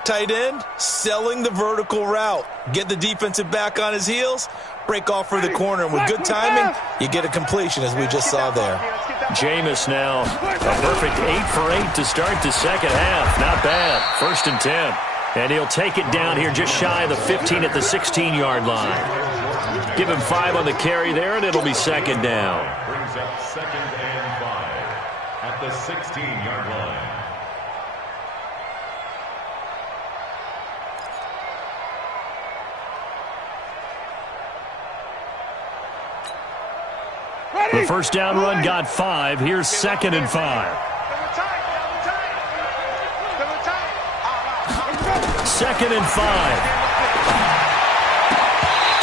tight end, selling the vertical route. Get the defensive back on his heels, break off for the corner, and with good timing, you get a completion, as we just saw there. Jameis now, a perfect 8 for 8 to start the second half. Not bad. 1st and 10. And he'll take it down here just shy of the 15 at the 16-yard line. Give him 5 on the carry there, and it'll be 2nd down. Brings up 2nd and 5 at the 16-yard line. The first down run got 5. Here's 2nd and 5. 2nd and 5.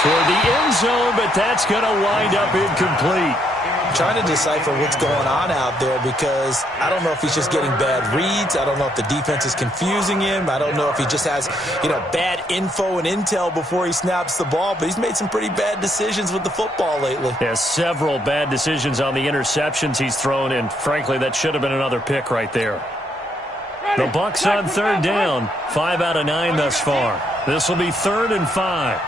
Toward the end zone, but that's going to wind up incomplete. I'm trying to decipher what's going on out there because I don't know if he's just getting bad reads. I don't know if the defense is confusing him. I don't know if he just has, bad info and intel before he snaps the ball. But he's made some pretty bad decisions with the football lately. Has several bad decisions on the interceptions he's thrown, and frankly, that should have been another pick right there. The Bucs on third down. 5 out of 9 thus far. This will be 3rd and 5.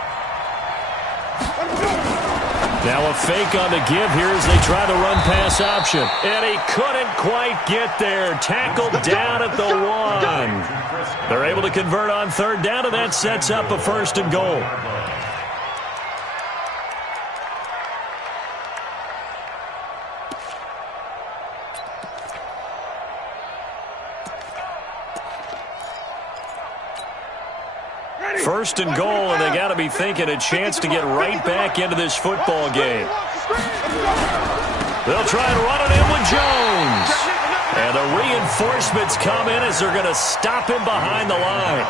Now a fake on the give here as they try the run-pass option. And he couldn't quite get there. Tackled down at the 1. They're able to convert on third down, and that sets up a 1st and goal. First and goal, and they got to be thinking a chance to get right back into this football game. They'll try and run it in with Jones. And the reinforcements come in as they're going to stop him behind the line.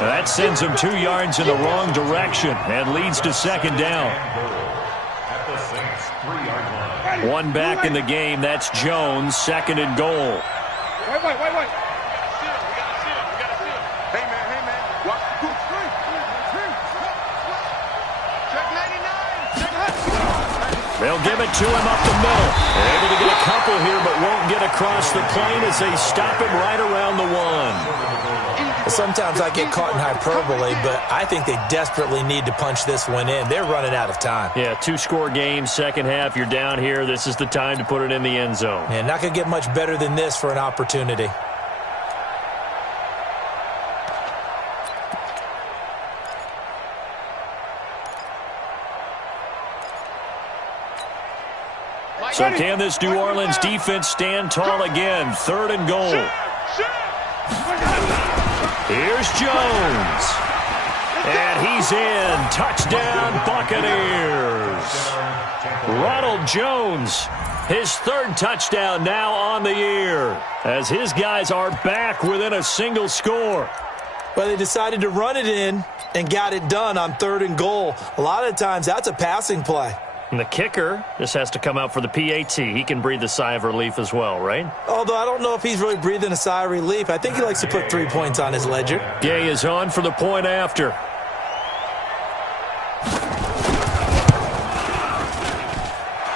That sends him 2 yards in the wrong direction and leads to second down. One back in the game. That's Jones, second and goal. Wait. Hey, man. Watch the good screen. Check 99. They'll give it to him up the middle. They're able to get a couple here, but won't get across the plane as they stop him right around the 1. Sometimes I get caught in hyperbole, but I think they desperately need to punch this one in. They're running out of time. Yeah, 2-score game, second half. You're down here. This is the time to put it in the end zone. And not going to get much better than this for an opportunity. So can this New Orleans defense stand tall again? Third and goal. Here's Jones. And he's in. Touchdown, Buccaneers. Ronald Jones, his third touchdown now on the year, as his guys are back within a single score. Well, they decided to run it in and got it done on third and goal. A lot of times, that's a passing play. And the kicker, this has to come out for the PAT. He can breathe a sigh of relief as well, right? Although I don't know if he's really breathing a sigh of relief. I think he likes to put 3 points on his ledger. Gay is on for the point after.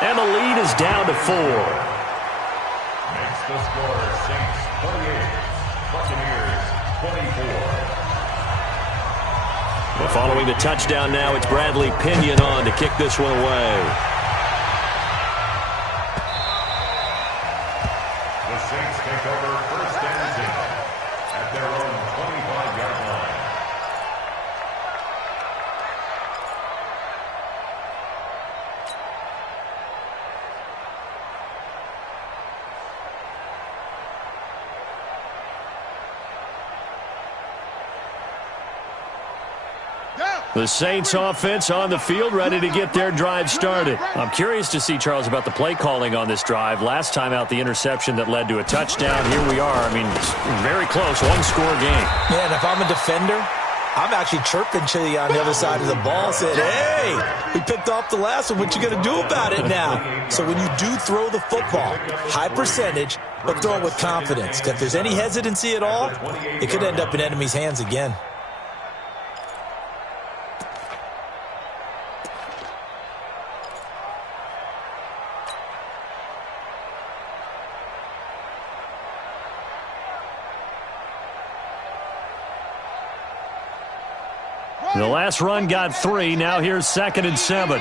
And the lead is down to 4. Makes the score Saints 28, Buccaneers 24. Well, following the touchdown now, it's Bradley Pinion on to kick this one away. The Saints take over first and 10 at their own 25-yard line. The Saints offense on the field, ready to get their drive started. I'm curious to see, Charles, about the play calling on this drive. Last time out, the interception that led to a touchdown. Here we are. I mean, very close, 1-score game. Man, if I'm a defender, I'm actually chirping to you on the other side of the ball, saying, hey, we picked off the last one. What you going to do about it now? So when you do throw the football, high percentage, but throw it with confidence. Because if there's any hesitancy at all, it could end up in enemy's hands again. The last run got 3. Now here's 2nd and 7.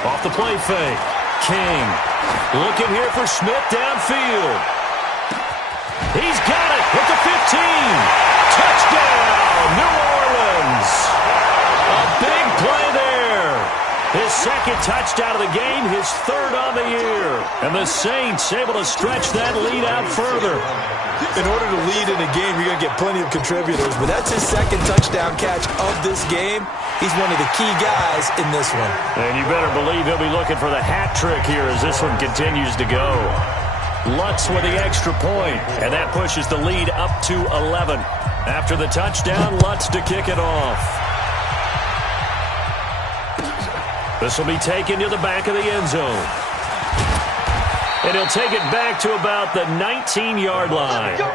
Off the play fake. King looking here for Smith downfield. He's got it at the 15. Touchdown, New Orleans. A big play there. His second touchdown of the game, his third on the year. And the Saints able to stretch that lead out further. In order to lead in a game, you're going to get plenty of contributors, but that's his second touchdown catch of this game. He's one of the key guys in this one. And you better believe he'll be looking for the hat trick here as this one continues to go. Lutz with the extra point, and that pushes the lead up to 11. After the touchdown, Lutz to kick it off. This will be taken to the back of the end zone. And he'll take it back to about the 19-yard line. At their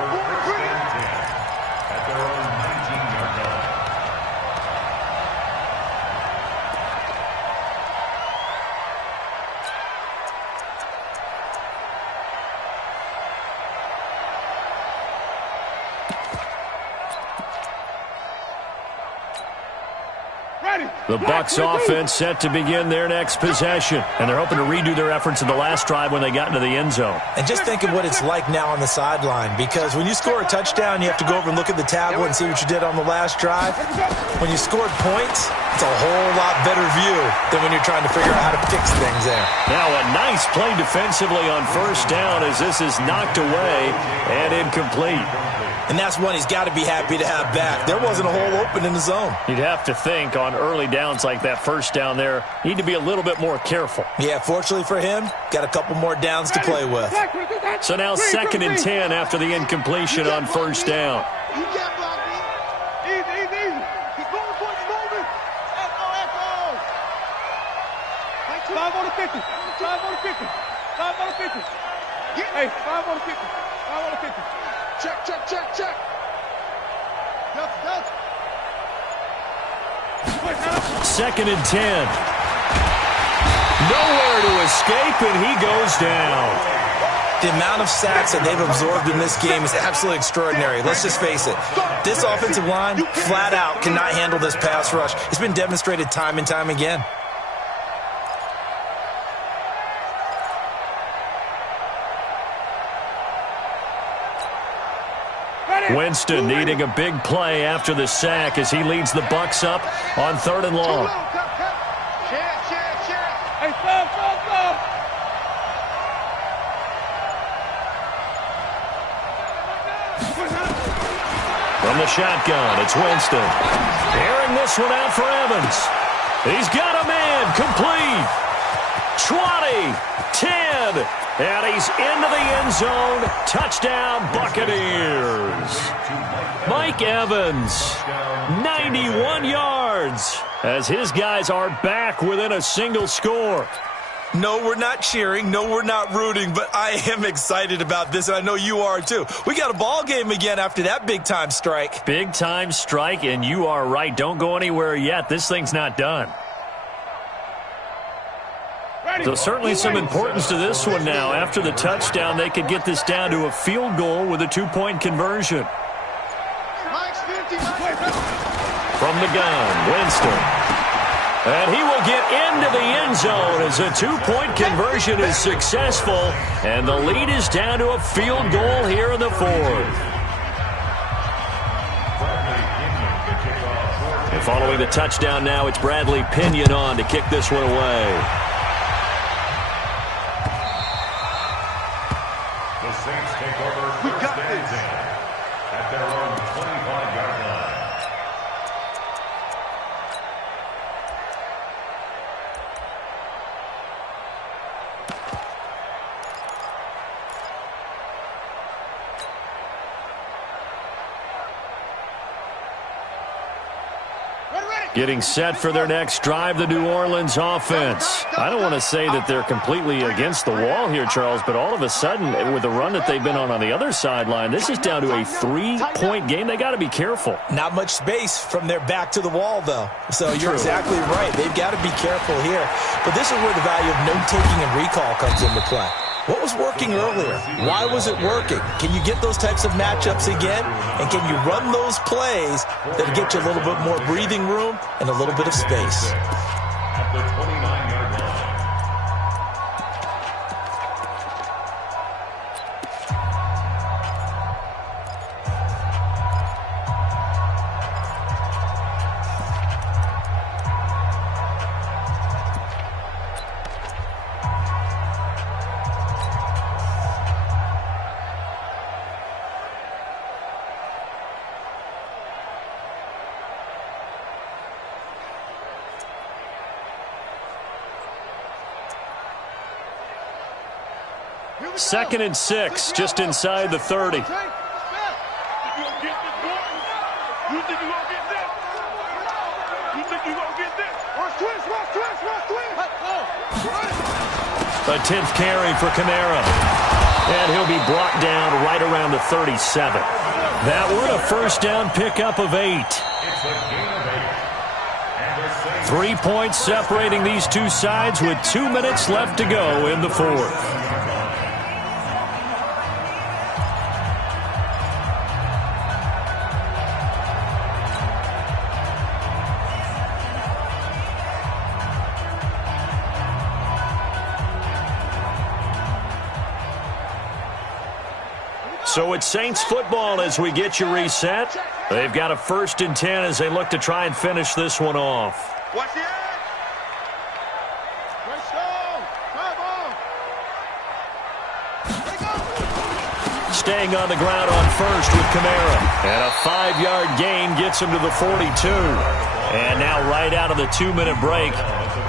own 19-yard line. The Bucs offense set to begin their next possession, and they're hoping to redo their efforts in the last drive when they got into the end zone. And just think of what it's like now on the sideline, because when you score a touchdown, you have to go over and look at the tablet and see what you did on the last drive. When you scored points, it's a whole lot better view than when you're trying to figure out how to fix things there. Now a nice play defensively on first down as this is knocked away and incomplete. And that's one he's got to be happy to have back. There wasn't a hole open in the zone. You'd have to think on early downs like that first down there, you need to be a little bit more careful. Yeah, fortunately for him, got a couple more downs to play with. So now 2nd and 10 after the incompletion on first down. You can't block me. Easy. He's going for his movement. Echo. 5 on the 50. 5 on the 50. 5 on the 50. Hey, 5 on the 50. 5 on the 50. Check. Yes. 2nd and 10. Nowhere to escape, and he goes down. The amount of sacks that they've absorbed in this game is absolutely extraordinary. Let's just face it. This offensive line, flat out, cannot handle this pass rush. It's been demonstrated time and time again. Winston needing a big play after the sack as he leads the Bucs up on 3rd and long. Hey, stop. From the shotgun, it's Winston. Airing this one out for Evans. He's got a man, complete. 20, 10, and he's into the end zone. Touchdown, Buccaneers. Mike Evans, 91 yards, as his guys are back within a single score. No, we're not cheering. No, we're not rooting, but I am excited about this, and I know you are too. We got a ball game again after that big-time strike. Big-time strike, and you are right. Don't go anywhere yet. This thing's not done. So certainly some importance to this one now. After the touchdown, they could get this down to a field goal with a 2-point conversion. From the gun, Winston. And he will get into the end zone as a 2-point conversion is successful. And the lead is down to a field goal here in the 4th. And following the touchdown now, it's Bradley Pinion on to kick this one away. The Saints take over first and 10 at their own 25-yard line. Getting set for their next drive, the New Orleans offense. I don't want to say that they're completely against the wall here, Charles, but all of a sudden, with the run that they've been on the other sideline, this is down to a 3-point game. They got to be careful. Not much space from their back to the wall, though. So you're exactly right. They've got to be careful here. But this is where the value of note-taking and recall comes into play. What was working earlier? Why was it working? Can you get those types of matchups again? And can you run those plays that get you a little bit more breathing room and a little bit of space? At the 29-yard line. Second and 6, just inside the 30. You think you're gonna get this? Rush twist. A 10th carry for Kamara. And he'll be brought down right around the 37. That were a first down pickup of 8. It's a gain of 8. 3 points separating these two sides with 2 minutes left to go in the 4th. So it's Saints football as we get you reset. They've got a 1st and 10 as they look to try and finish this one off. Watch the edge. Staying on the ground on 1st with Kamara. And a 5-yard gain gets him to the 42. And now right out of the 2-minute break,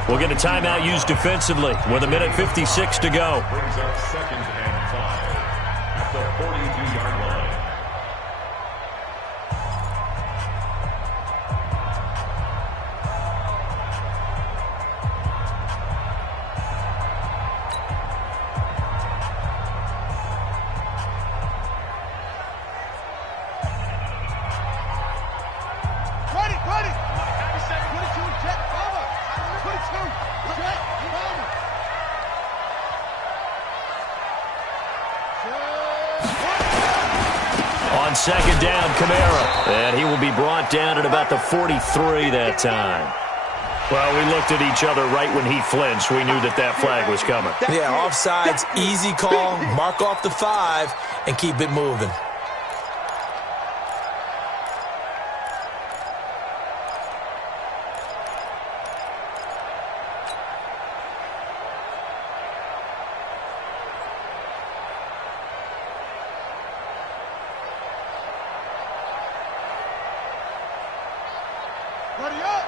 we'll get a timeout used defensively with 1:56 to go. Brings up 2nd and 5 at the 42-yard line. On 2nd down, Kamara. And he will be brought down at about the 43 that time. Well, we looked at each other right when he flinched. We knew that flag was coming. Yeah, offsides, easy call, mark off the 5, and keep it moving. Ready up.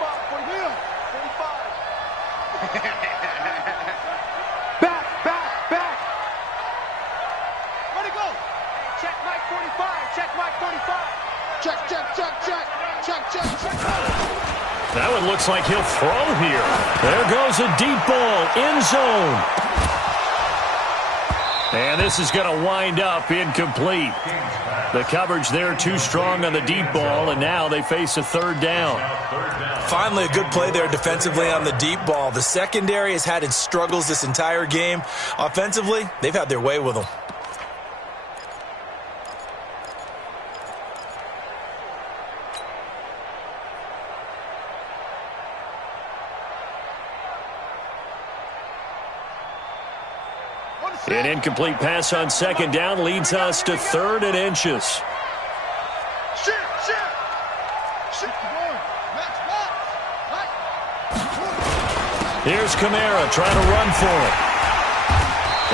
45, 40 wheel. 45. Back. Ready, go. Check Mike 45. Check Mike 45. Check. That one looks like he'll throw here. There goes a deep ball, end zone. And this is going to wind up incomplete. The coverage there too strong on the deep ball, and now they face a 3rd down. Finally, a good play there defensively on the deep ball. The secondary has had its struggles this entire game. Offensively, they've had their way with them. An incomplete pass on 2nd down leads us to 3rd and inches. Here's Kamara trying to run for it.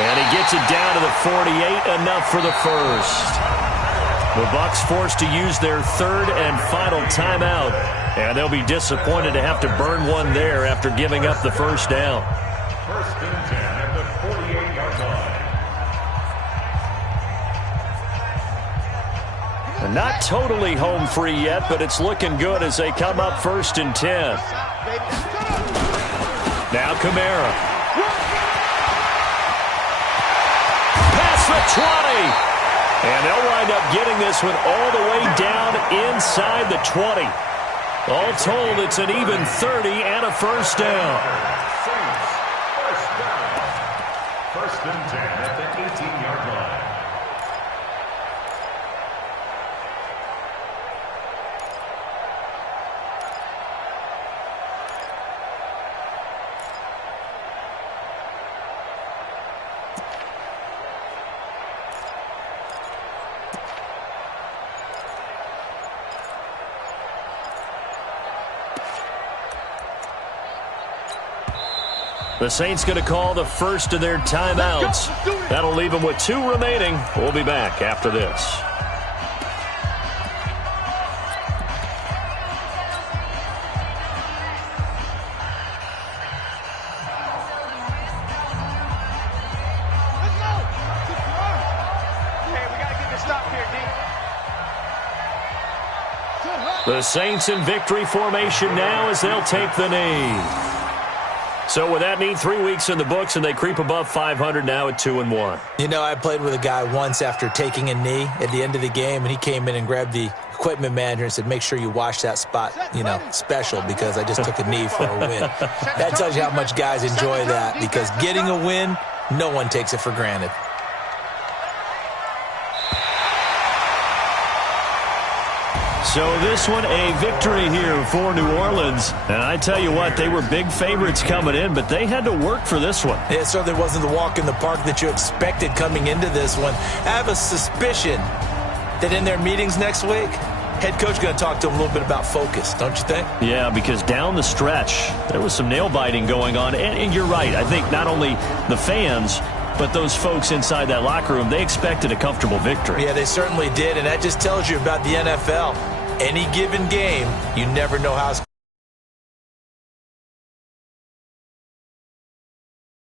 And he gets it down to the 48, enough for the 1st. The Bucs forced to use their 3rd and final timeout. And they'll be disappointed to have to burn one there after giving up the 1st down. 1st and 10 at the 48-yard line. Not totally home free yet, but it's looking good as they come up 1st and 10. Now Kamara. Past the 20. And they'll wind up getting this one all the way down inside the 20. All told, it's an even 30 and a 1st down. Saints, 1st down. 1st and 10 at the 18-yard line. The Saints going to call the 1st of their timeouts. That'll leave them with 2 remaining. We'll be back after this. Hey, we got to get this stop here, D. The Saints in victory formation now as they'll take the knee. So with that mean 3 weeks in the books, and they creep above 500 now at 2-1. You know, I played with a guy once after taking a knee at the end of the game, and he came in and grabbed the equipment manager and said, make sure you wash that spot, you know, special, because I just took a knee for a win. That tells you how much guys enjoy that, because getting a win, no one takes it for granted. So this one, a victory here for New Orleans. And I tell you what, they were big favorites coming in, but they had to work for this one. It certainly wasn't the walk in the park that you expected coming into this one. I have a suspicion that in their meetings next week, head coach is going to talk to them a little bit about focus, don't you think? Yeah, because down the stretch, there was some nail-biting going on. And you're right. I think not only the fans, but those folks inside that locker room, they expected a comfortable victory. Yeah, they certainly did, and that just tells you about the NFL. Any given game, you never know how it's